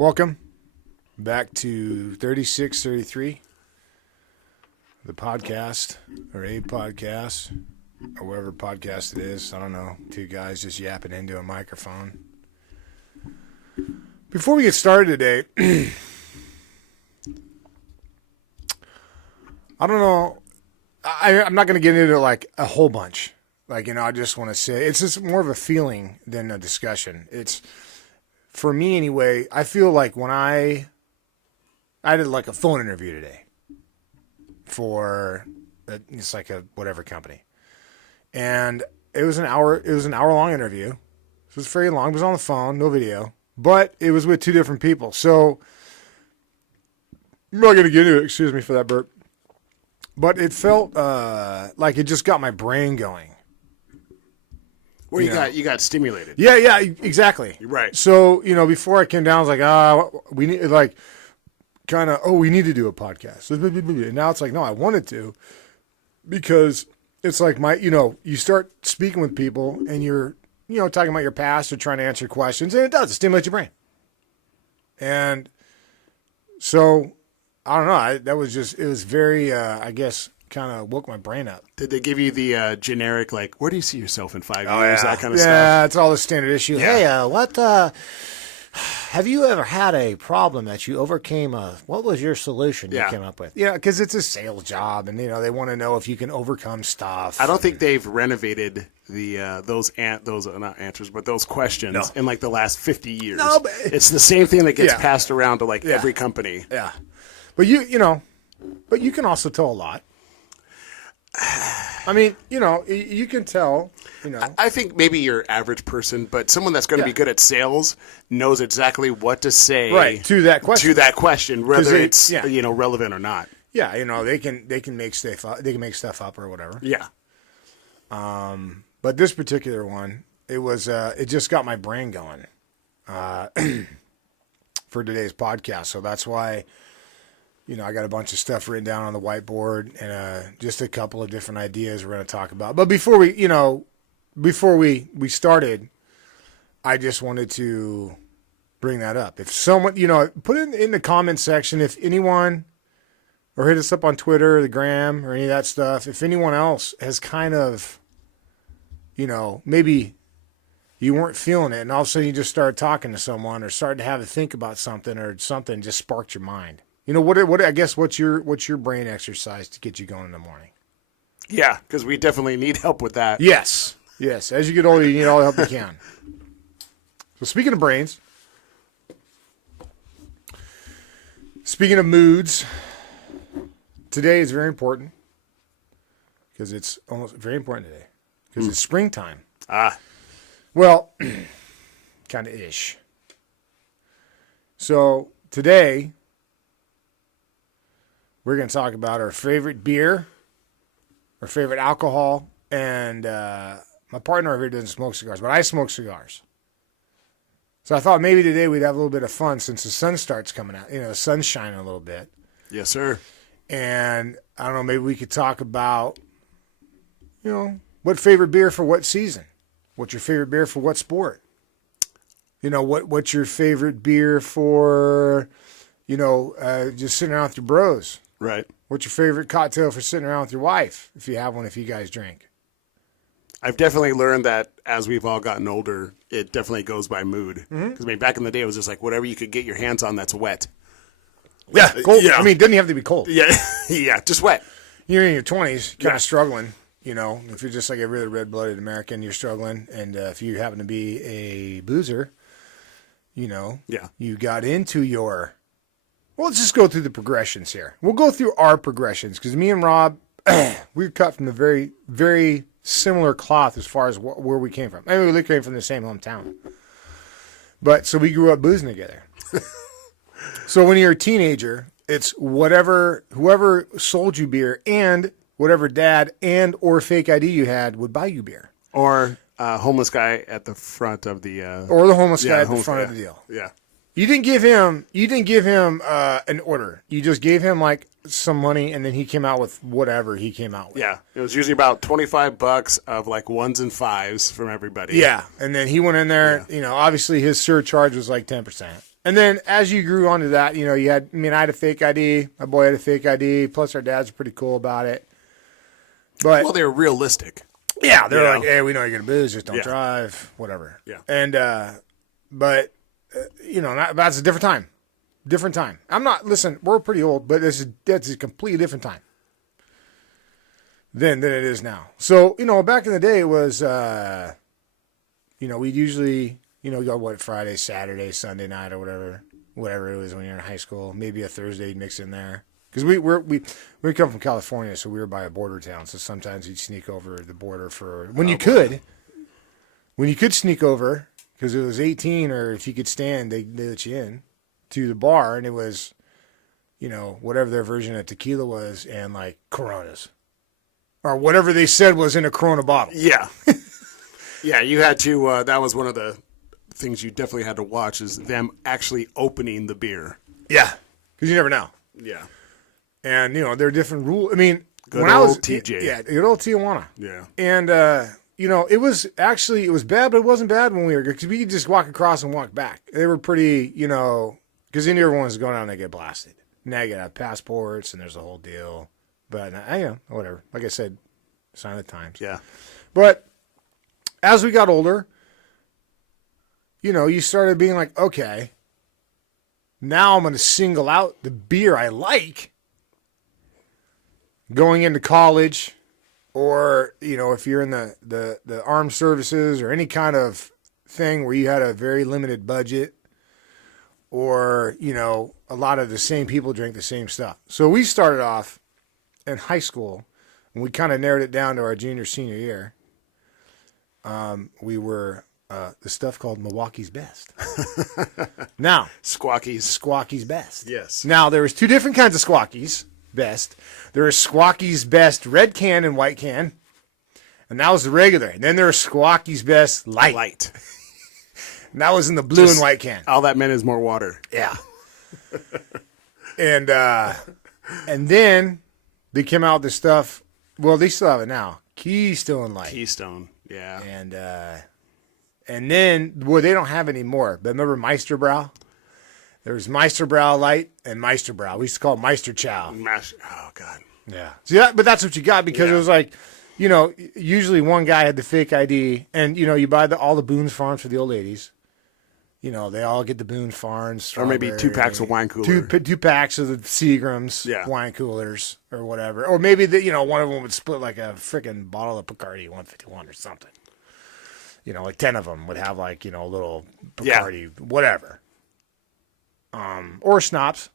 Welcome back to 3633, the podcast, or a podcast, or whatever podcast it is. I don't know. Two guys just yapping into a microphone. Before we get started today, I don't know. I'm not going to get into like a whole bunch. Like, I just want to say it's just more of a feeling than a discussion. It's, for me anyway, I feel like when I did like a phone interview today for it's like a whatever company, and it was an hour long interview. It was very long. It was on the phone, no video, but it was with two different people. So I'm not going to get into it. Excuse me for that burp, but it felt like it just got my brain going. Where you got stimulated. Yeah, exactly. Right. So, before I came down, I was like, we need, like, we need to do a podcast. And now it's like, no, I wanted to, because it's like you start speaking with people and you're, talking about your past or trying to answer questions, and it stimulates your brain. And so, I don't know, it was very, I guess, kind of woke my brain up. Did they give you the generic, like, where do you see yourself in 5 years? Yeah. That kind of stuff? Yeah, it's all the standard issue. Yeah. Hey, have you ever had a problem that you overcame? What was your solution you came up with? Yeah, because it's a sales job, and they want to know if you can overcome stuff. I don't think they've renovated those not answers, but those questions in like the last 50 years. No, but it's the same thing that gets passed around to like every company. Yeah, but but you can also tell a lot. I mean, you can tell, I think maybe your average person, but someone that's going to be good at sales knows exactly what to say to that question. Whether it's relevant or not. Yeah, they can make stuff up. They can make stuff up or whatever. Yeah. But this particular one, it just got my brain going for today's podcast. So that's why. I got a bunch of stuff written down on the whiteboard and just a couple of different ideas we're going to talk about. But before we started, I just wanted to bring that up. If someone, put it in the comment section if anyone, or hit us up on Twitter or the Gram or any of that stuff, if anyone else has kind of, maybe you weren't feeling it and all of a sudden you just started talking to someone or started to have to think about something or something just sparked your mind. What I guess what's your brain exercise to get you going in the morning? Yeah, because we definitely need help with that. Yes. As you get older, you need all the help you can. So speaking of brains, speaking of moods, today is very important because it's almost very important today because it's springtime. Well, kind of ish. So today, we're going to talk about our favorite beer, our favorite alcohol, and my partner over here doesn't smoke cigars, but I smoke cigars. So I thought maybe today we'd have a little bit of fun since the sun starts coming out. The sun's shining a little bit. Yes, sir. And I don't know, maybe we could talk about, what favorite beer for what season? What's your favorite beer for what sport? What's your favorite beer for, just sitting around with your bros? Right. What's your favorite cocktail for sitting around with your wife, if you have one, if you guys drink? I've definitely learned that as we've all gotten older, it definitely goes by mood. Because back in the day, it was just like whatever you could get your hands on that's wet. Yeah, cold. Yeah. I mean, it doesn't have to be cold. Yeah, just wet. You're in your 20s, kind of struggling. If you're just like a really red-blooded American, you're struggling. And if you happen to be a boozer, you got into your... Well, let's just go through the progressions here. We'll go through our progressions because me and Rob, we're cut from the very, very similar cloth as far as where we came from. I mean, we came from the same hometown. But so we grew up boozing together. So when you're a teenager, it's whoever sold you beer and whatever dad and or fake ID you had would buy you beer. Or homeless guy at the front of the... or the homeless guy at the front of the deal. Yeah. You didn't give him an order. You just gave him like some money, and then he came out with whatever he came out with. Yeah, it was usually about $25 of like 1s and 5s from everybody. Yeah, and then he went in there. You know, obviously his surcharge was like 10%. And then as you grew onto that, you know, I had a fake ID. My boy had a fake ID. Plus, our dads are pretty cool about it. But Well, they were realistic. yeah, they're Yeah. like, hey, we know you're gonna booze, just don't Yeah. drive, whatever. Yeah. And you know, that's a different time. Different time. Listen, we're pretty old, but that's a completely different time than it is now. So, you know, back in the day it was you know, we'd usually, you know, go Friday, Saturday, Sunday night or whatever it was when you're in high school. Maybe a Thursday mix in there. Because we come from California, so we were by a border town. So sometimes you'd sneak over the border when you could sneak over, because it was 18, or if you could stand, they let you in to the bar, and it was, you know, whatever their version of tequila was, and like Coronas, or whatever they said was in a Corona bottle. Yeah. Yeah, you had to, that was one of the things you definitely had to watch, is them actually opening the beer. Yeah, because you never know. Yeah. And, you know, there are different rules. I mean, Good when I was old TJ. Yeah, good old Tijuana. Yeah. And, you know, it was bad, but it wasn't bad when we were good, because we could just walk across and walk back. They were pretty, you know, because then everyone's going out and they get blasted. Now you got to have passports, and there's a whole deal. But, you know, whatever. Like I said, sign of the times. Yeah. But as we got older, you know, you started being like, okay, now I'm going to single out the beer I like going into college, or, you know, if you're in the armed services or any kind of thing where you had a very limited budget, or, you know, a lot of the same people drink the same stuff. So we started off in high school, and we kind of narrowed it down to our junior, senior year. We were the stuff called Milwaukee's Best. Now, Squawky's Best. Yes. Now, there was two different kinds of Squawky's Best. There was Squawky's Best red can and white can, and that was the regular. And then there was Squawky's Best Light. And that was in the blue and white can. All that meant is more water. Yeah. And then they came out with this stuff. Well, they still have it now. Keystone Light. Keystone. Yeah. And then, well, they don't have any more. But remember Meisterbrow? There was Meisterbrow Light and Meisterbrow. We used to call it Meister Chow. Oh, God. Yeah. See, but that's what you got, because it was like, you know, usually one guy had the fake ID, and, you know, you buy all the Boone's Farms for the old ladies. You know, they all get the Boone Farms. Or maybe 2 packs of wine cooler. Two packs of the Seagram's wine coolers or whatever. Or maybe, one of them would split like a freaking bottle of Bacardi 151 or something. You know, like 10 of them would have like, you know, a little Bacardi, whatever. Or schnapps.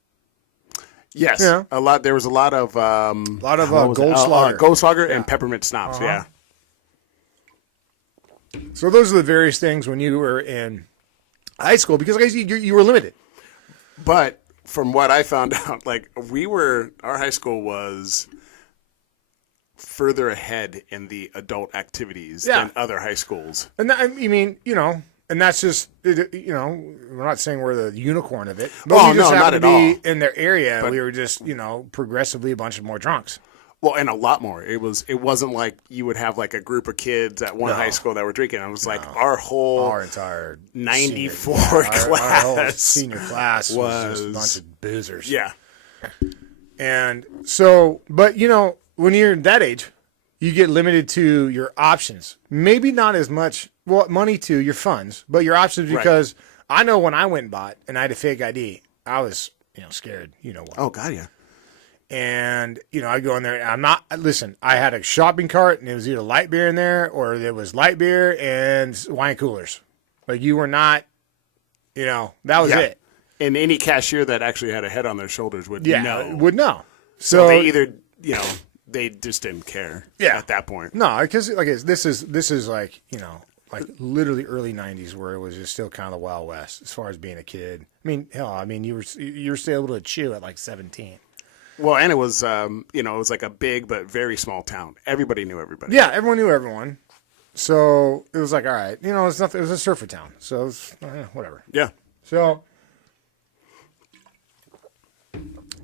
Yes. Yeah. There was a lot of Goldschlager. Goldschlager and peppermint schnapps, yeah. So those are the various things when you were in high school, because like I said, you were limited. But from what I found out, like our high school was further ahead in the adult activities than other high schools. And that, I mean, you know, and that's just, you know, we're not saying we're the unicorn of it. But we just happened to be in their area. But we were just, you know, progressively a bunch of more drunks. Well, and a lot more. It wasn't like you would have like a group of kids at one high school that were drinking. It was like our entire 94 class. Our whole senior class was just a bunch of boozers. Yeah. And so, but you know, when you're that age, you get limited to your options. Maybe not as much, money to your funds, but your options, because I know when I went and bought and I had a fake ID, I was, you know, scared, you know what. Oh, God, yeah. And, you know, I go in there and I had a shopping cart, and it was either light beer in there, or there was light beer and wine coolers. Like, you were not, you know, that was it. And any cashier that actually had a head on their shoulders would know. Would know. So they either, you know, they just didn't care at that point. No, because like this is like, you know, like literally early 90s, where it was just still kind of the Wild West as far as being a kid. I mean, hell, you were still able to chew at like 17. Well, and it was, you know, it was like a big but very small town. Everybody knew everybody. Yeah, everyone knew everyone. So it was like, all right, you know, it was a surfer town. So it was, whatever. Yeah. So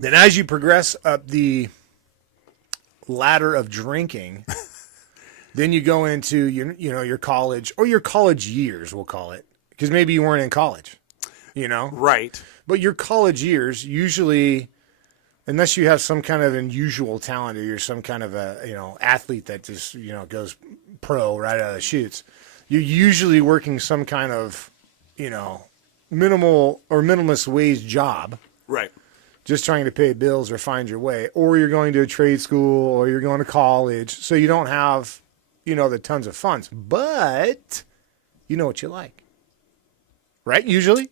Then as you progress up the ladder of drinking, then you go into your college or your college years, we'll call it, because maybe you weren't in college, Right. But your college years usually, unless you have some kind of unusual talent or you're some kind of a athlete that just goes pro right out of the chutes, you're usually working some kind of minimal or minimalist wage job. Right. Just trying to pay bills or find your way, or you're going to a trade school or you're going to college. So you don't have, the tons of funds, but you know what you like, right? Usually.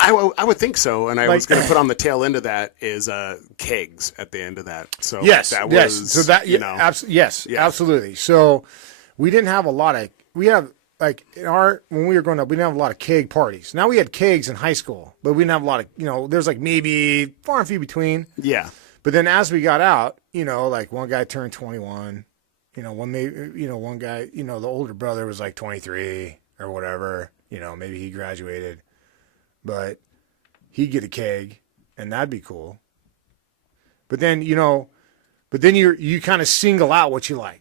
I would think so. And I was going to put on the tail end of that is kegs at the end of that. So yes, that was, yes. So that, yes, Yeah. absolutely. So we didn't have a lot of, when we were growing up, we didn't have a lot of keg parties. Now we had kegs in high school, but we didn't have a lot of, there's maybe far and few between. Yeah. But then as we got out, one guy turned 21, one guy, the older brother was 23 or whatever, maybe he graduated, but he'd get a keg and that'd be cool. But then, you kind of single out what you like.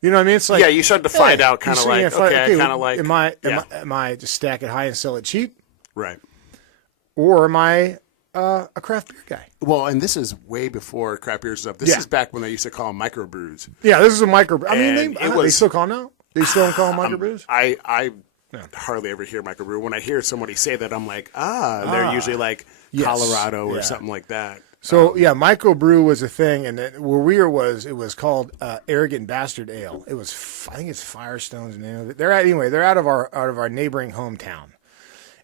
You know what I mean? It's like, yeah, you start to find out kind of like, okay, I kind of like. Am I to stack it high and sell it cheap? Right. Or am I a craft beer guy? Well, and this is way before craft beer stuff. This is back when they used to call them microbrews. Yeah, this is a micro. I mean, And they still call them now? They still don't call them microbrews? I hardly ever hear microbrew. When I hear somebody say that, I'm like, they're usually like Colorado or something like that. So microbrew was a thing, and where we were it was called Arrogant Bastard Ale. It was, I think it's Firestone's name of it. They're out of our neighboring hometown,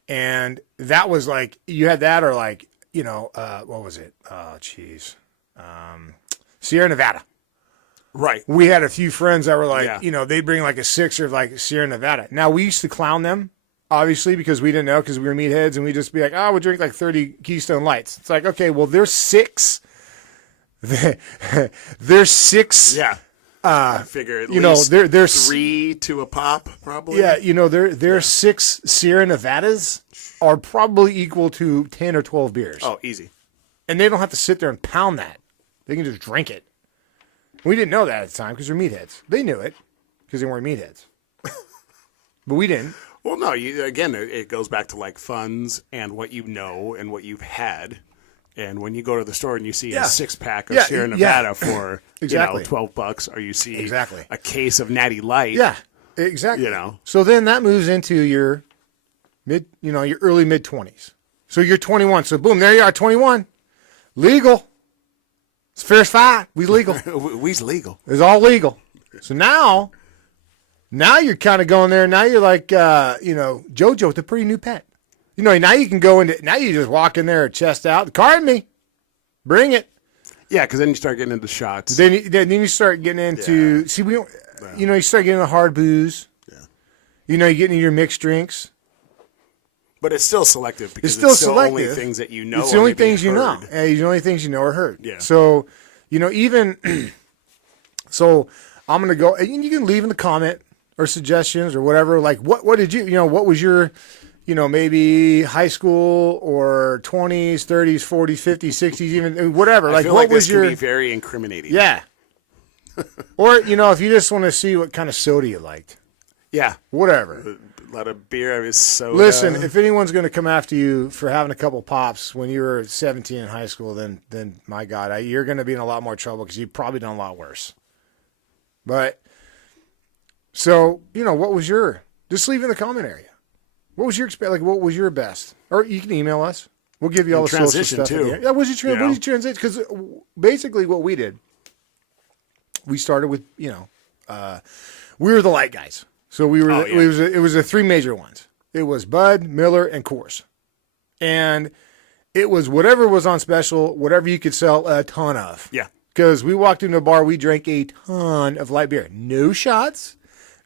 and that was you had that or what was it? Oh, jeez, Sierra Nevada. Right. We had a few friends that were they'd bring a sixer of Sierra Nevada. Now we used to clown them. Obviously, because we didn't know, because we were meatheads, and we'd just be like, we'll drink 30 Keystone Lights. It's like, okay, well, there's 6. There's 6. Yeah. I figure at least there's 3 to a pop, probably. Yeah, their 6 Sierra Nevadas are probably equal to 10 or 12 beers. Oh, easy. And they don't have to sit there and pound that. They can just drink it. We didn't know that at the time because they're meatheads. They knew it because they weren't meatheads. But we didn't. Well, no, again, it goes back to funds and what you know and what you've had. And when you go to the store and you see a 6-pack of Sierra Nevada for exactly. $12, or you see exactly. a case of Natty Light. Yeah, exactly. So then that moves into your your early mid-20s. So you're 21. So boom, there you are, 21. Legal. It's fair fight. We legal. We's legal. It's all legal. So now you're kind of going there. Now you're like, JoJo with a pretty new pet. Now you can go into, now you just walk in there, chest out, card me, bring it. Yeah, because then you start getting into shots. Then you start getting into, you start getting the hard booze. Yeah. You get into your mixed drinks. But it's still selective because it's still only things that you know. It's the only things you know. It's the only things you know or heard. Yeah. So, even, so I'm going to go, and you can leave in the comment or suggestions or whatever. What did you, what was your, maybe high school or 20s, 30s, 40s, 50s, 60s, even whatever. I feel what was this your, can be very incriminating. Yeah. Or, if you just want to see what kind of soda you liked. Yeah. Whatever. A lot of beer, soda. Listen, if anyone's going to come after you for having a couple pops when you were 17 in high school, then my God, you're going to be in a lot more trouble because you've probably done a lot worse. But, so, what was just leave in the comment area. What was your experience? What was your best? Or you can email us. We'll give you all the social stuff. Too. Yeah, what did you transition? Because basically what we did, we started with, we were the light guys. So we were. It was the 3 major ones. It was Bud, Miller, and Coors, and it was whatever was on special, whatever you could sell a ton of. Yeah. Because we walked into a bar, we drank a ton of light beer, no shots,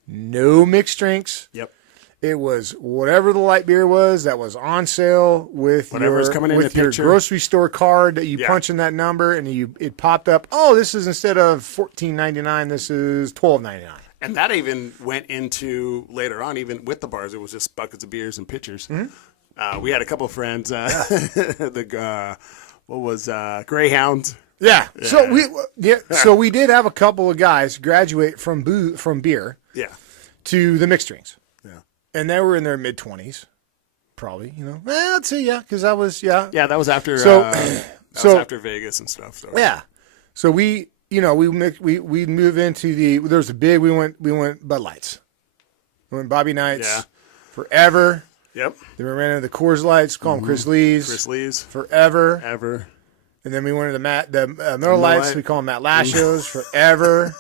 no mixed drinks. Yep. It was whatever the light beer was that was on sale with whatever's coming in with your picture. Grocery store card that you punch in that number and it popped up. Oh, this is instead of $14.99, this is $12.99. And that even went into later on, even with the bars, it was just buckets of beers and pitchers. Mm-hmm. We had a couple of friends, what was Greyhound? Yeah. So we did have a couple of guys graduate from beer Yeah. to the mixed drinks. Yeah. And they were in their mid-20s, probably, I'd say, because that was, Yeah, that was after was after Vegas and stuff. So. Yeah. So we move into there was a big, we went Bud Lights. We went Bobby Knights forever. Yep. Then we ran into the Coors Lights, call them Chris Lee's. Chris Lee's. Forever. Ever. And then we went to the Miller Lights, we call them Matt Lashos, forever.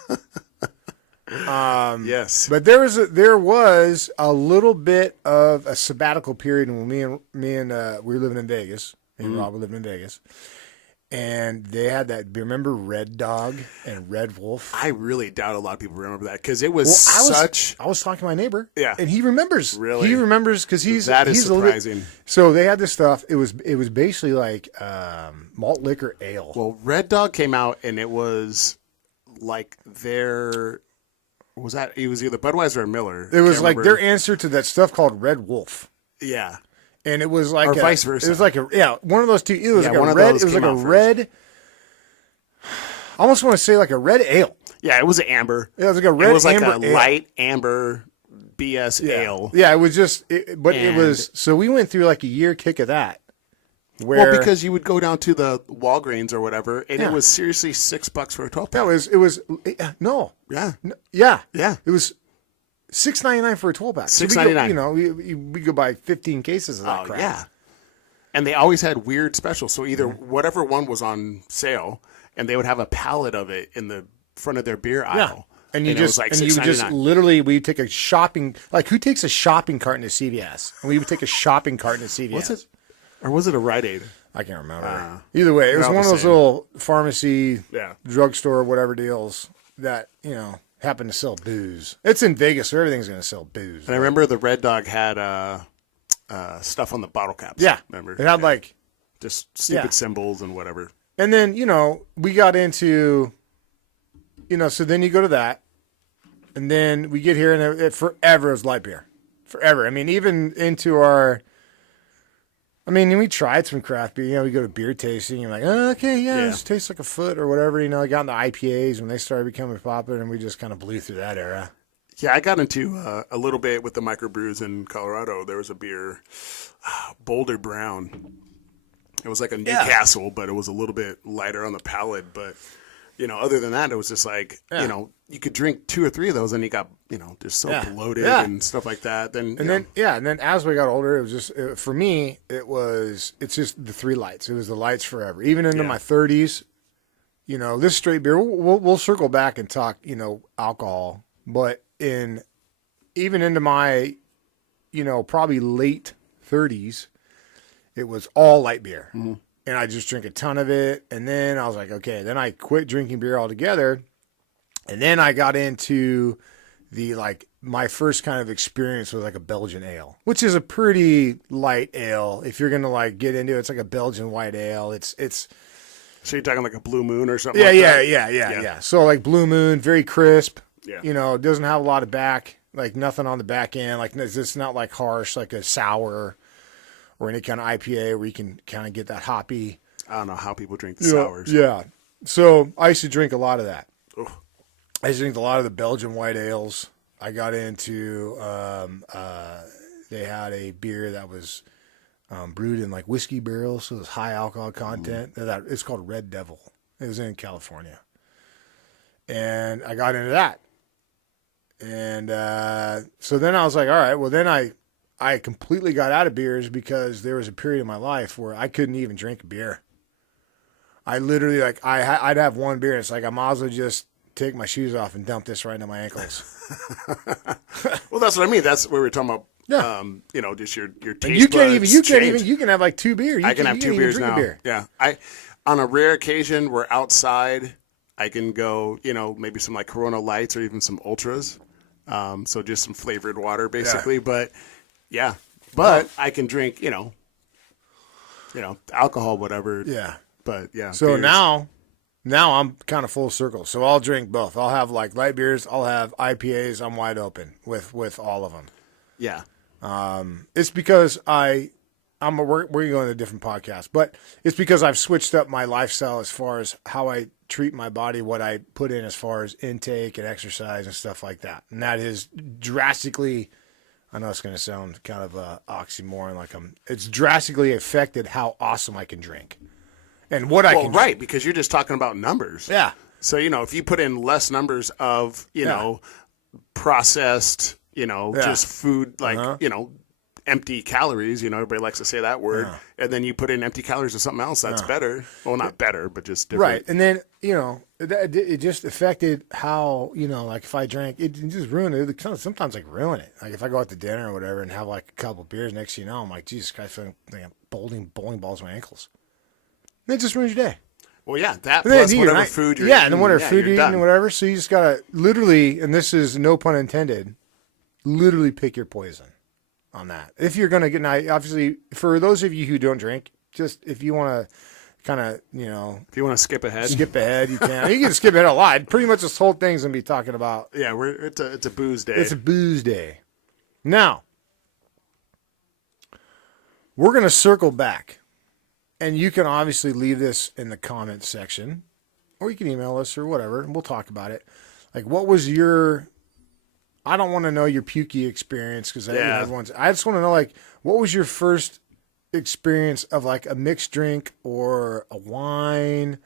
Yes. But there was a little bit of a sabbatical period when we were living in Vegas. Me and Rob were living in Vegas. And they had that. Remember Red Dog and Red Wolf? I really doubt a lot of people remember that because it was I was talking to my neighbor. Yeah. And he remembers. Really? He remembers because he's surprising. So they had this stuff. It was basically like malt liquor ale. Well, Red Dog came out and it was like it was either Budweiser or Miller. It was like their answer to that stuff called Red Wolf. Yeah. And it was like or vice versa. It was like one of those two. It was like a red. It was like a red. I almost want to say like a red ale. Yeah, it was an amber. It was like a red. It was like amber a light amber BS ale. Yeah, it was just. It was. So we went through like a year kick of that. Well, because you would go down to the Walgreens or whatever, and it was seriously $6 for a 12-pack. No, it was no. Yeah. Yeah. Yeah. It was $6.99 for a 12-pack. $6.99. We go buy 15 cases of that crap. Yeah. And they always had weird specials. So either whatever one was on sale, and they would have a pallet of it in the front of their beer aisle. Yeah. And you just $6.99. we'd take a shopping, like who takes a shopping cart into CVS? And we would take a shopping cart into CVS. Was it? Or was it a Rite Aid? I can't remember. Either way, it was one of those little pharmacy, drugstore, whatever deals that, happen to sell booze. It's in Vegas, so everything's going to sell booze. And I remember the Red Dog had stuff on the bottle caps. Yeah. Remember? It had like... just stupid symbols and whatever. And then, we got into... so then you go to that. And then we get here, and it forever is light beer. Forever. I mean, even into our... we tried some craft beer. We go to beer tasting. And like, this tastes like a foot or whatever. I got into IPAs when they started becoming popular, and we just kind of blew through that era. Yeah, I got into a little bit with the microbrews in Colorado. There was a beer, Boulder Brown. It was like a Newcastle, but it was a little bit lighter on the palate. But, other than that, it was just like, you could drink 2 or 3 of those, and you got, just so bloated and stuff like that. Then as we got older, it was just for me. It's just the 3 lights. It was the lights forever. Even into my 30s, this straight beer. We'll circle back and talk, alcohol. But even into my, probably late 30s, it was all light beer, and I just drink a ton of it. And then I was like, okay. Then I quit drinking beer altogether. And then I got into my first kind of experience was like a Belgian ale, which is a pretty light ale. If you're going to get into it, it's like a Belgian white ale. It's So you're talking like a Blue Moon or something like that? Yeah. So like Blue Moon, very crisp. Yeah. It doesn't have a lot of nothing on the back end. It's not like harsh, like a sour or any kind of IPA where you can kind of get that hoppy. I don't know how people drink the sours. Yeah. So I used to drink a lot of that. Ooh. I used to drink a lot of the Belgian white ales. I got into, they had a beer that was brewed in whiskey barrels, so it was high alcohol content. It's called Red Devil. It was in California. And I got into that. And so then I was like, all right, well then I completely got out of beers because there was a period in my life where I couldn't even drink beer. I literally I'd have one beer and it's like I might as well just take my shoes off and dump this right into my ankles. Well, that's what I mean. That's what we were talking about. Yeah. Just your taste and you buds you can have 2 beers. I can have 2 beers now. Beer. Yeah. On a rare occasion, we're outside. I can go, maybe some Corona Lights or even some Ultras. So just some flavored water basically, but I can drink, alcohol, whatever. Yeah. But yeah. So beers. now I'm kind of full circle. So I'll drink both. I'll have light beers. I'll have IPAs. I'm wide open with all of them. Yeah. It's because I we're going to a different podcast, but it's because I've switched up my lifestyle as far as how I treat my body, what I put in as far as intake and exercise and stuff like that. And that is drastically, I know it's going to sound kind of oxymoron, like it's drastically affected how awesome I can drink and what I can drink. Right, because you're just talking about numbers. Yeah. So, if you put in less numbers of, processed, just food, like, empty calories, everybody likes to say that word, and then you put in empty calories of something else, that's better. Well, not better, but just different. Right. And then, it just affected how, like if I drank, it just ruined it. Sometimes like ruin it. Like if I go out to dinner or whatever and have like a couple beers, next thing you know, I'm like, Jesus Christ, I feel like I'm bowling balls in my ankles. And it just ruins your day. Well, yeah, that plus whatever food you're eating. Yeah, and then whatever food you're eating and whatever. So you just got to literally, and this is no pun intended, literally pick your poison on that. If you're going to get, now, obviously, for those of you who don't drink, just if you want to kind of, if you want to skip ahead, you can. You can skip ahead a lot. Pretty much this whole thing's going to be talking about. Yeah, it's a booze day. It's a booze day. Now, we're going to circle back. And you can obviously leave this in the comments section, or you can email us or whatever, and we'll talk about it. Like, what was your? I don't want to know your pukey experience because everyone's. I just want to know, like, what was your first experience of like a mixed drink or a wine,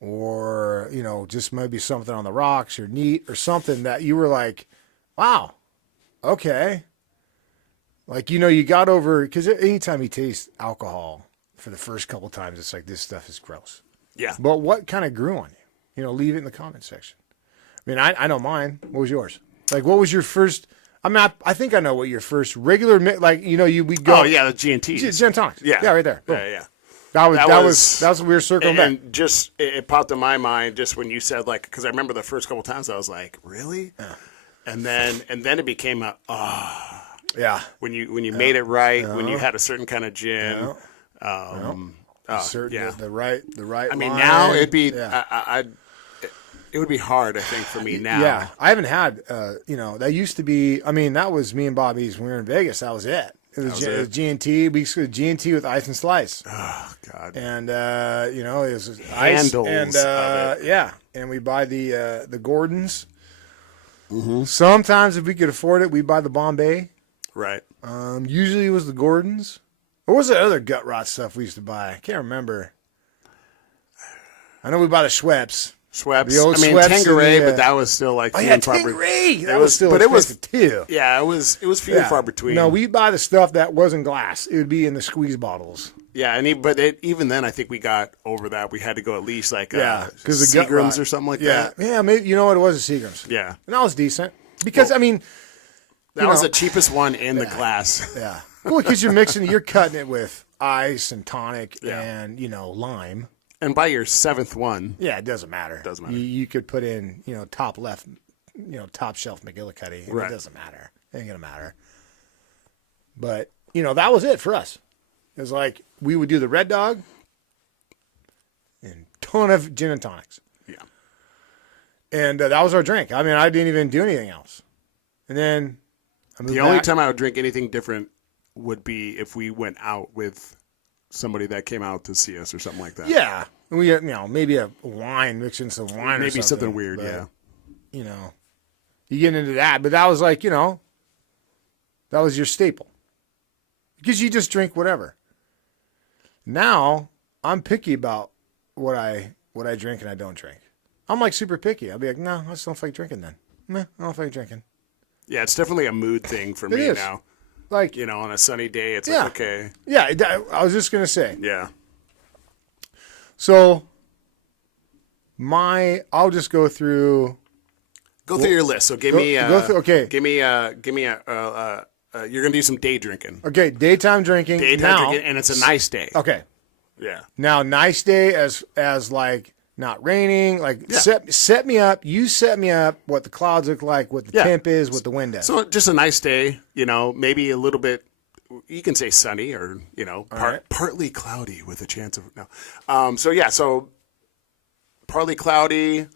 or just maybe something on the rocks or neat or something that you were like, wow, okay, like you got over, because anytime you taste alcohol for the first couple times, it's like, this stuff is gross. Yeah. But what kind of grew on you? Leave it in the comment section. I mean, I know mine. What was yours? Like, what was your first? I mean, I think I know what your first regular, like, we go. Oh yeah, the G&T. Gin tonics. Yeah. Yeah, right there. Boom. Yeah. That was what we were circling back. And just it popped in my mind just when you said, like, because I remember the first couple times I was like, really? Yeah. And then it became yeah. When you made it right, when you had a certain kind of gin. Yeah. The right. I mean, line. now it'd be, it would be hard, I think, for me now. Yeah, I haven't had, that used to be. I mean, that was me and Bobby's when we were in Vegas. That was it. It was G&T. We used to G&T with ice and slice. Oh God. And it was ice Handles and of it. yeah, and we buy the Gordons. Mm-hmm. Sometimes, if we could afford it, we buy the Bombay. Right. Usually, it was the Gordons. What was the other gut rot stuff we used to buy? I can't remember. I know we bought the Schweppes. Schweppes. The old I mean, Schweppes Tanqueray, and but that was still like few and far between. Tanqueray. That was still but expensive too. Yeah, it was few and far between. No, we buy the stuff that wasn't glass. It would be in the squeeze bottles. Yeah, even then, I think we got over that. We had to go at least like because the Seagram's or something like that. Yeah, maybe it was a Seagram's. Yeah, and that was decent because I mean, that was the cheapest one in the glass. Yeah, well, because you're cutting it with ice and tonic and lime. And by your seventh one, it doesn't matter. You could put in top left, top shelf McGillicuddy. Right. It doesn't matter. It ain't gonna matter. But that was it for us. It was like we would do the Red Dog and ton of gin and tonics. Yeah. And that was our drink. I mean, I didn't even do anything else. And then the only time I would drink anything different would be if we went out with somebody that came out to see us or something like that. Yeah. We maybe a wine, mixing some wine maybe or something weird, but, you get into that. But that was like, that was your staple. Because you just drink whatever. Now, I'm picky about what I drink and I don't drink. I'm like super picky. I'll be like, no, I just don't feel like drinking then. Meh, I don't feel like drinking. Yeah, it's definitely a mood thing for me now. Like, on a sunny day, it's like, okay. Yeah, I was just going to say. Yeah. So, I'll just go through. Go through your list. So give me. Okay. Give me a. You're gonna do some day drinking. Okay, daytime drinking. And it's a nice day. Okay. Yeah. Now, nice day as like not raining. Like set me up. You set me up. What the clouds look like. What the temp is. What the wind is. So just a nice day. Maybe a little bit. You can say sunny or partly cloudy with a chance of no. So partly cloudy.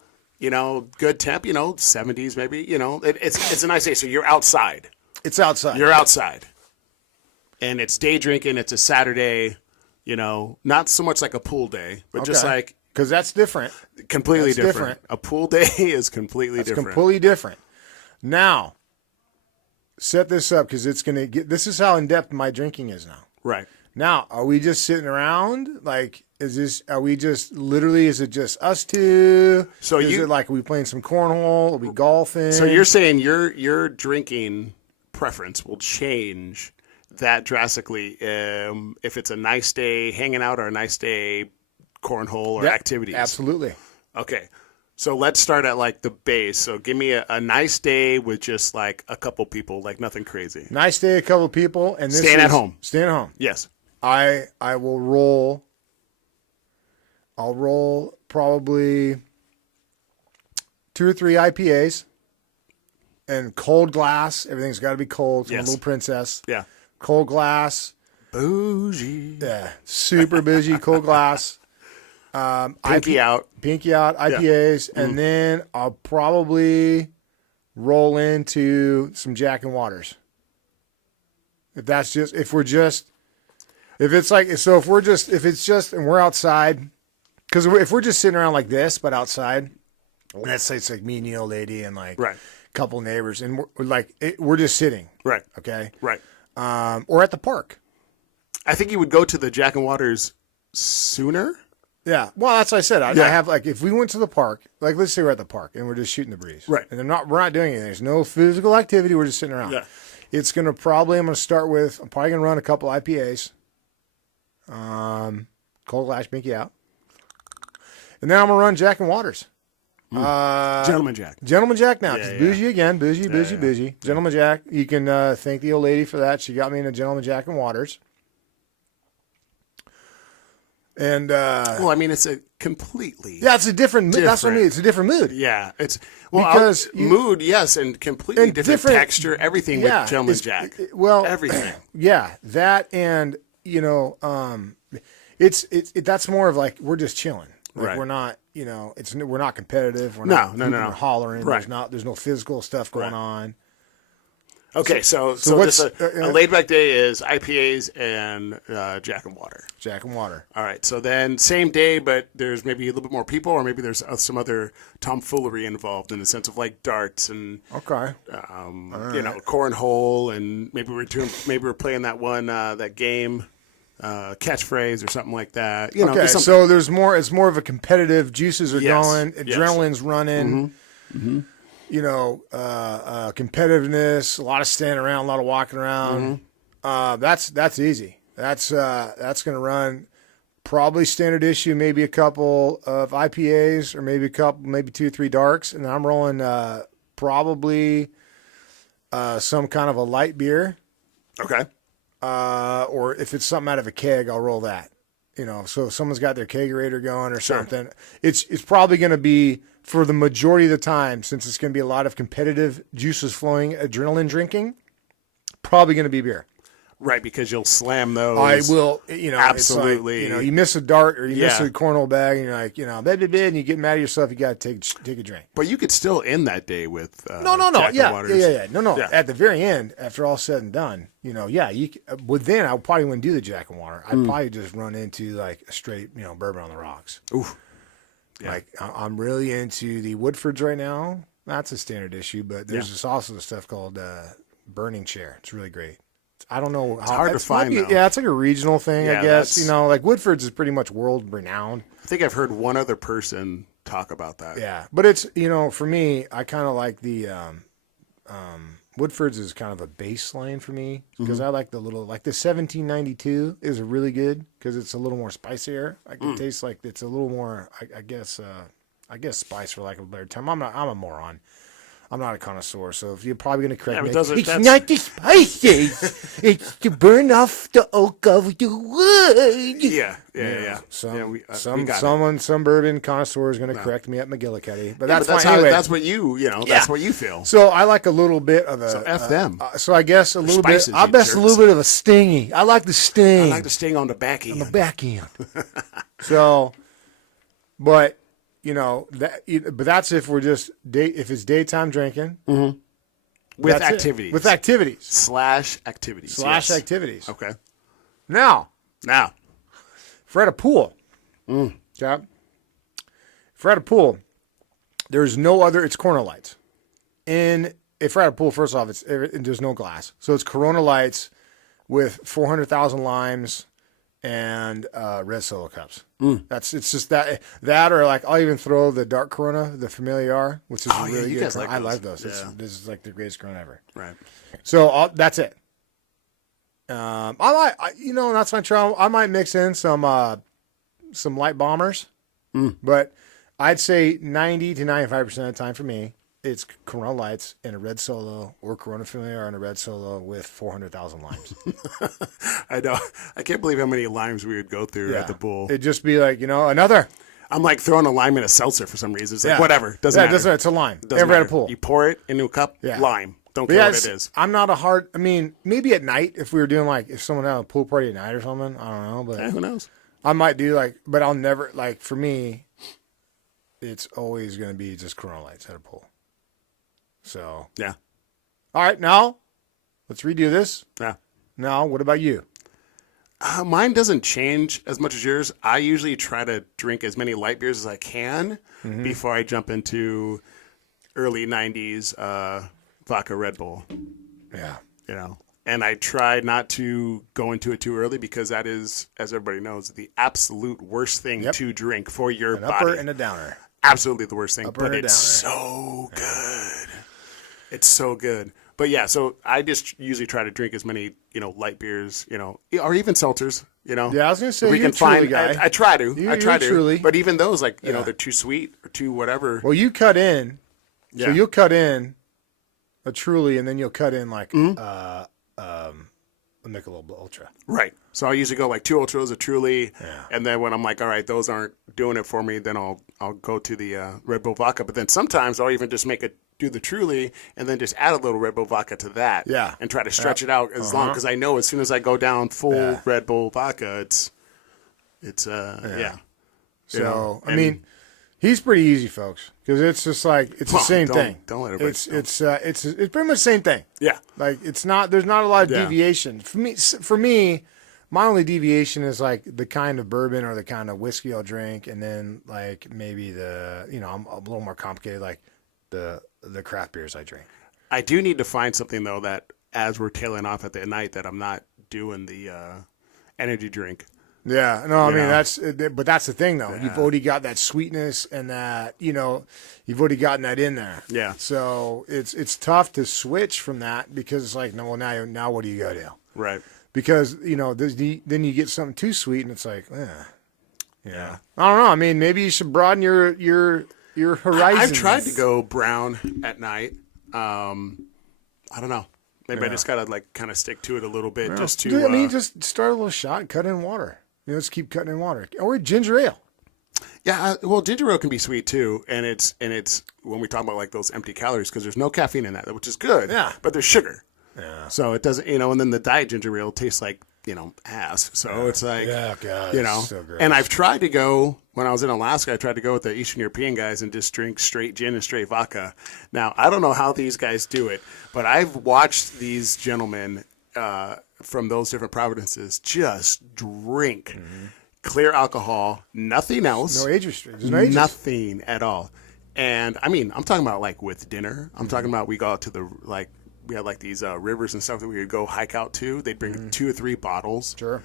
Good temp. 70s maybe. It's a nice day. So you're outside. It's outside. You're outside. and it's day drinking. It's a Saturday, not so much like a pool day, but just like because that's different. Completely different. A pool day is completely different. Completely different. Now, set this up because it's gonna get. This is how in depth my drinking is now. Right. Now, are we just sitting around? Like, are we just literally, is it just us two? So is it like, are we playing some cornhole? Are we golfing? So you're saying your drinking preference will change that drastically if it's a nice day hanging out or a nice day cornhole or activities? Absolutely. Okay. So let's start at like the base. So give me a nice day with just like a couple people, like nothing crazy. Nice day, a couple people. And this Staying at home. Staying at home. Yes. I will roll. I'll roll probably 2 or 3 IPAs and cold glass. Everything's got to be cold. So I'm a little princess. Yeah. Cold glass. Bougie. Yeah. Super bougie. Cold glass. Pinky out. IPAs. Yeah. And then I'll probably roll into some Jack and Waters. If it's just, and we're outside, because if we're just sitting around like this, but outside, let's say it's like me and the old lady and like a couple neighbors, and we're just sitting. Right. Okay. Right. Or at the park. I think you would go to the Jack and Waters sooner. Yeah. Well, that's what I said. I have like, if we went to the park, like let's say we're at the park and we're just shooting the breeze. Right. And we're not doing anything. There's no physical activity. We're just sitting around. Yeah. I'm probably going to run a couple IPAs. Cold glass, binky out. And then I'm going to run Jack and Waters. Gentleman Jack. Gentleman Jack now. Bougie again. Bougie. Gentleman Jack. You can thank the old lady for that. She got me into Gentleman Jack and Waters. And well, I mean, it's a completely it's a different. That's what I mean. It's a different mood. Yeah, it's because mood, yes, and completely different texture. Everything with Gentleman Jack. Everything. Yeah, that and it's that's more of like we're just chilling. Like we're not, we're not competitive. We're not no. hollering. Right. There's no physical stuff going on. Okay, so just a laid back day is IPAs and Jack and Water. Jack and Water. All right, so then same day, but there's maybe a little bit more people, or maybe there's some other tomfoolery involved in the sense of like darts and cornhole, and maybe we're playing that one that game. Catchphrase or something like that. So there's more. It's more of a competitive. Juices are going. Adrenaline's running. Mm-hmm. Competitiveness. A lot of standing around. A lot of walking around. That's easy. That's going to run probably standard issue. Maybe a couple of IPAs or maybe 2 or 3 darks, and then I'm rolling probably some kind of a light beer. Okay. Or if it's something out of a keg, I'll roll that. So if someone's got their kegerator going or something, it's probably going to be, for the majority of the time, since it's going to be a lot of competitive juices flowing, adrenaline drinking, probably going to be beer. Right, because you'll slam those. I will, absolutely. It's like, you miss a dart or you miss a cornhole bag, and you're like, and you get mad at yourself. You got to take a drink. But you could still end that day with No. At the very end, after all said and done, you. But then I probably wouldn't do the Jack and Water. I'd probably just run into like a straight, bourbon on the rocks. Oof. Yeah. Like I'm really into the Woodfords right now. That's a standard issue, but there's also the stuff called Burning Chair. It's really great. I don't know. It's hard to find, though. Yeah, it's like a regional thing, I guess. Like Woodford's is pretty much world renowned. I think I've heard one other person talk about that. Yeah, but it's, for me, I kind of like the Woodford's is kind of a baseline for me because I like the 1792 is really good because it's a little more spicier. Like it tastes like it's a little more, I guess spice, for lack of a better term. I'm a moron. I'm not a connoisseur, so if you're probably going to correct me, it's not the spices. It's to burn off the oak of the wood. Yeah. Some bourbon connoisseur is going to correct me at McGillicuddy, but that's fine. Anyway, that's what that's what you feel. So I like a little bit of a. So F them. So I guess a little bit. I guess a little bit of a stingy. I like the sting. I like the sting on the back end. On the back end. So, but. But that's if we're just if it's daytime drinking. Mm-hmm. With That's it. activities. With activities. Slash activities. Slash yes. activities. Okay. Now, Now. if we're at a pool, okay? If we're at a pool, there's no other, it's Corona Lights. And if we're at a pool, first off, there's no glass. So it's Corona Lights with 400,000 limes and red Solo cups. It's just that or like I'll even throw the dark Corona, the Familiar, which is really you good. guys like I those. like those. Yeah. This is like the greatest Corona ever. Right. So that's it. That's my trial. I might mix in some light bombers, but I'd say 90 to 95% of the time for me, it's Corona Lights and a red Solo or Corona Familiar and a red Solo with 400,000 limes. I know. I can't believe how many limes we would go through at the pool. It'd just be like, another. I'm like throwing a lime in a seltzer for some reason. It's like, Yeah. whatever. Doesn't matter. It doesn't, it's a lime. Doesn't Ever at a matter. pool. You pour it into a cup, lime. Don't But care yeah, what it is. I'm not maybe at night if we were doing like, if someone had a pool party at night or something, I don't know, but Who knows? I might do but I'll never, for me, it's always going to be just Corona Lights at a pool. So, Yeah. all right, now let's redo this. Yeah. Now, what about you? Mine doesn't change as much as yours. I usually try to drink as many light beers as I can before I jump into early 90s vodka Red Bull. Yeah. And I try not to go into it too early because that is, as everybody knows, the absolute worst thing to drink for your An body. upper and a downer. Absolutely the worst thing, Upper but and a it's downer. so good. It's so good. But yeah, so I just usually try to drink as many, light beers, or even seltzers, Yeah, I was going to say, we you're can a Truly find. guy. I try to. I try you're to. Truly. But even those, they're too sweet or too whatever. Well, you cut in. So Yeah. you'll cut in a Truly, and then you'll cut in a Michelob Ultra. Right. So I usually go like 2 Ultras, a Truly, and then when I'm like, all right, those aren't doing it for me, then I'll go to the Red Bull vodka. But then sometimes I'll even just do the Truly and then just add a little Red Bull vodka to that. Yeah. And try to stretch it out as long, because I know as soon as I go down full Red Bull vodka, it's yeah. So, I mean, he's pretty easy, folks, because it's just like, it's the same thing. Don't let it It's pretty much the same thing. Yeah. Like, there's not a lot of deviation. For me, my only deviation is like the kind of bourbon or the kind of whiskey I'll drink, and then like maybe I'm a little more complicated, like the craft beers I drink. I do need to find something though that as we're tailing off at the night that I'm not doing the energy drink. Yeah, no, I mean know? but that's the thing though. You've already got that sweetness and that you've already gotten that in there. Yeah. So it's tough to switch from that because it's like, no, well now what do you go to? Right. Because then you get something too sweet and it's like, yeah. I don't know. I mean, maybe you should broaden your horizons. I've tried to go brown at night. I don't know. Maybe I just gotta like kind of stick to it a little bit just to. Just start a little shot, and cut in water. Just keep cutting in water or ginger ale. Yeah, well, ginger ale can be sweet too, and it's when we talk about like those empty calories because there's no caffeine in that, which is good. Yeah. But there's sugar. Yeah. So it doesn't, and then the diet ginger ale tastes like ass. So it's like, God, so gross. And I've tried to go when I was in Alaska. I tried to go with the Eastern European guys and just drink straight gin and straight vodka. Now I don't know how these guys do it, but I've watched these gentlemen from those different provinces just drink clear alcohol, nothing else, No age restrictions. No age nothing at all. And I mean, I'm talking about like with dinner. I'm talking about we go out to we had like these rivers and stuff that we would go hike out to. They'd bring 2 or 3 bottles. Sure.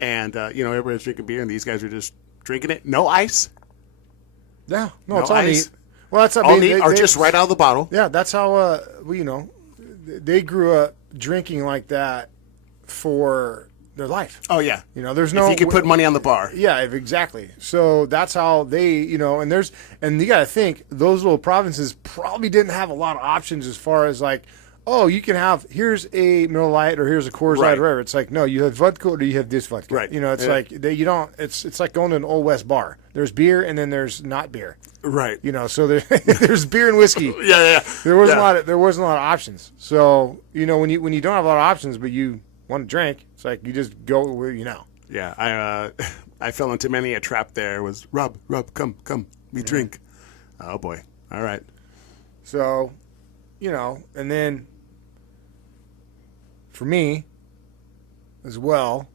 And, everybody's drinking beer, and these guys are just drinking it. No ice. Yeah. No, No it's all ice. neat. Well, that's All neat, or just right out of the bottle. Yeah, that's how they grew up drinking like that for their life. Oh, yeah. There's no. If you could put money on the bar. Yeah, exactly. So that's how they, and you got to think those little provinces probably didn't have a lot of options as far as like, oh, you can have, here's a Miller Lite or here's a Coors Light or whatever. It's like, no, you have vodka or you have this vodka. Right. It's like, you don't, it's like going to an Old West bar. There's beer and then there's not beer. Right. So there's beer and whiskey. Yeah. There wasn't a lot of options. So, when you don't have a lot of options, but you want to drink, it's like you just go where you know. Yeah. I fell into many a trap there. It was, Rob, come, we drink. Oh, boy. All right. So, and then for me, as well,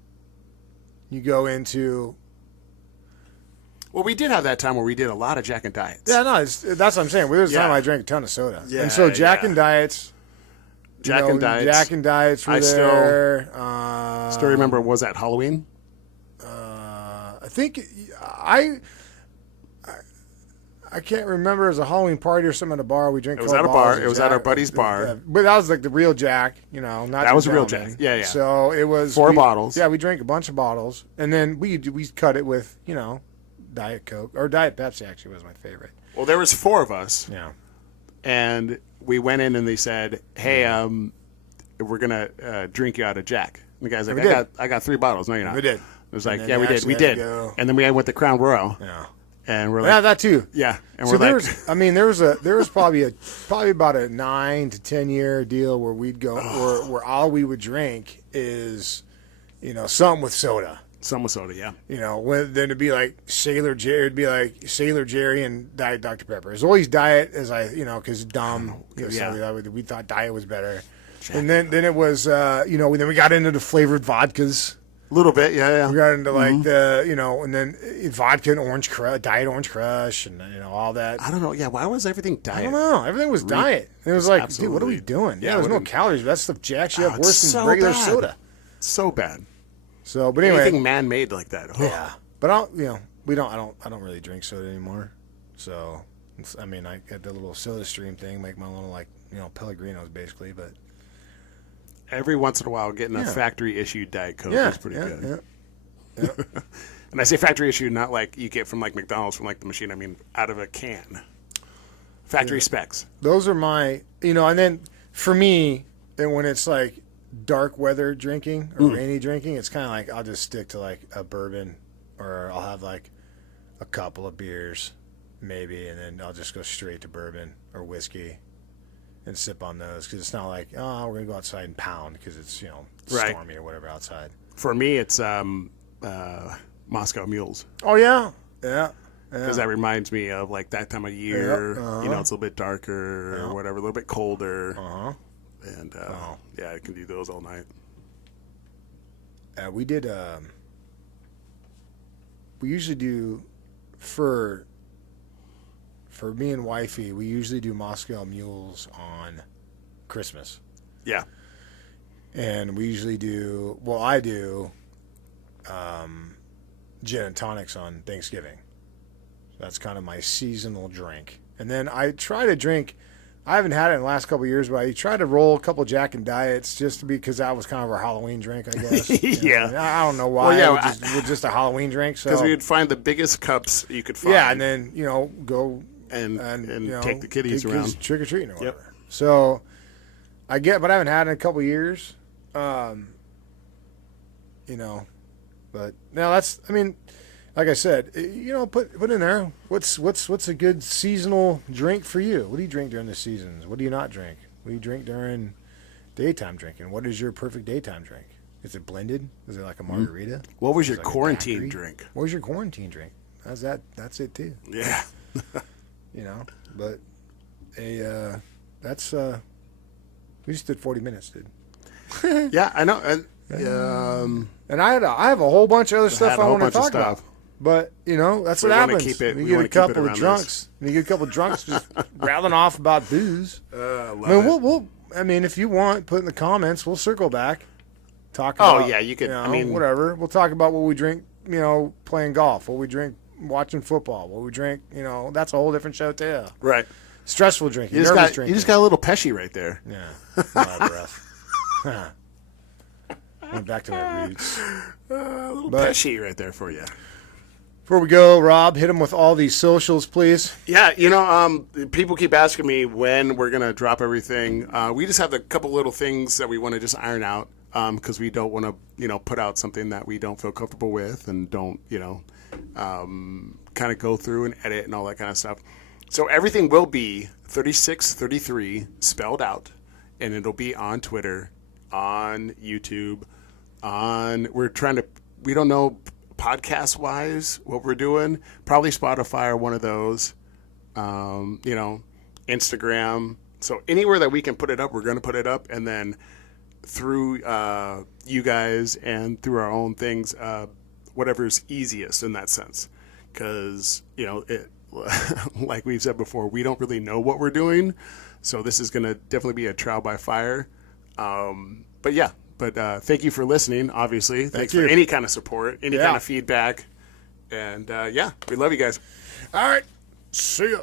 you go into. Well, we did have that time where we did a lot of Jack and Diets. Yeah, no, that's what I'm saying. There was a time I drank a ton of soda, and so Jack and Diets. Jack and Diets. Jack and Diets were there. Still remember, was that Halloween? I think I can't remember. It was a Halloween party or something at a bar. We drank. It was at a bar. It was at our buddy's bar. But that was like the real Jack, not. That was a real Jack. Yeah, yeah. So it was 4 bottles. Yeah, we drank a bunch of bottles, and then we cut it with Diet Coke or Diet Pepsi. Actually, was my favorite. Well, there was 4 of us. Yeah. And we went in and they said, "Hey, we're gonna drink you out of Jack." And the guy's like, "I got 3 bottles." No, you're not. We did. It was like, "Yeah, we did. We did." And then we went the Crown Royal. Yeah. And we're like, yeah, that too. Yeah, and So we're there was probably about a 9 to 10 year deal where we'd go where all we would drink is, something with soda. Some with soda, yeah. Then it'd be like Sailor Jerry. It'd be like Sailor Jerry and Diet Dr Pepper. It's always Diet, as because dumb. So we thought Diet was better. And then it was then we got into the flavored vodkas. A little bit, yeah. We got into like the and then vodka and Orange Crush, Diet Orange Crush, and all that. I don't know. Yeah, why was everything Diet? I don't know. Everything was Diet. And it was like, dude, what are we doing? Yeah, there's no calories. But that stuff jacks you up worse than regular soda. So bad. So, but anyway, anything man-made like that. Oh. Yeah, but I don't really drink soda anymore. So, I got the little Soda Stream thing, make my little Pellegrinos basically, but every once in a while, getting a factory-issued Diet Coke is pretty good. Yeah. And I say factory-issued, not like you get from like McDonald's from like the machine. I mean, out of a can. Factory specs. Those are my, and then for me, and when it's like dark weather drinking or rainy drinking, it's kind of like I'll just stick to like a bourbon, or I'll have like a couple of beers, maybe, and then I'll just go straight to bourbon or whiskey. And sip on those because it's not like we're gonna go outside and pound because it's stormy or whatever outside. For me, it's Moscow Mules. Oh yeah. Because that reminds me of like that time of year. It's a little bit darker or whatever, a little bit colder. And I can do those all night. We did. We usually do for me and wifey, we usually do Moscow Mules on Christmas. Yeah. And we usually do, I do gin and tonics on Thanksgiving. That's kind of my seasonal drink. And then I try to drink, I haven't had it in the last couple of years, but I try to roll a couple Jack and Diets just because that was kind of our Halloween drink, I guess. Yeah. I don't know why. Well, it was just a Halloween drink. Because we would find the biggest cups you could find. Yeah, and then, go and take the kiddies around. Trick or treating or whatever. Yep. So but I haven't had it in a couple of years. But no, that's, like I said, put in there. What's a good seasonal drink for you? What do you drink during the seasons? What do you not drink? What do you drink during daytime drinking? What is your perfect daytime drink? Is it blended? Is it like a margarita? What was your quarantine drink? What was your quarantine drink? That's it too. Yeah. But that's we just did 40 minutes, dude. Yeah, I know. And I have a whole bunch of other stuff I want to talk about. But that's what happens. You get a couple of drunks. You get a couple of drunks just rattling off about booze. We'll if you want, put in the comments. We'll circle back. Talk about. Oh yeah, you could. Whatever. We'll talk about what we drink. Playing golf. What we drink. Watching football. What we drink. That's a whole different show too. Right. Stressful drinking. You nervous drinking. You just got a little Pesci right there. Yeah. A lot of breath. Went back to my roots. A little Pesci right there for you. Before we go, Rob, hit them with all these socials, please. Yeah, people keep asking me when we're going to drop everything. We just have a couple little things that we want to just iron out because we don't want to, put out something that we don't feel comfortable with and don't, kind of go through and edit and all that kind of stuff. So everything will be 3633 spelled out, and it'll be on Twitter, on YouTube, we don't know podcast-wise what we're doing. Probably Spotify or one of those, Instagram. So anywhere that we can put it up, we're going to put it up. And then through you guys and through our own things, whatever's easiest in that sense. Because, you know, like we've said before, we don't really know what we're doing. So this is going to definitely be a trial by fire. But yeah, thank you for listening, obviously. Thanks for any kind of support, any kind of feedback. And yeah, we love you guys. All right. See ya.